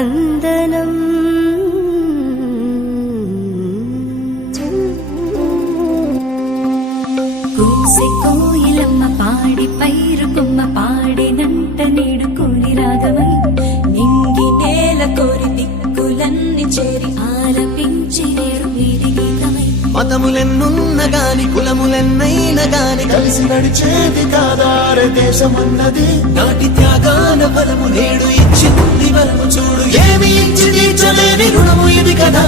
వందనం కూసే కోయిలమ్మ పాడి పైరుకొమ్మ పాడినంట నేడు కూలి రాగమై నింగి నేల కోరి దిక్కులన్నీ చేరి ఆలపించి నేరు వీడి గీతమై మతములెన్నున్న గాని కులములెన్నైనా గాని కలిసి నడిచేది కాదారే దేశమన్నది. నాటి త్యాగాల బలము నేడు ఇచ్చింది వరము చూడు, ఏమి ఇచ్చి తీర్చలేని రుణము ఇది కదా.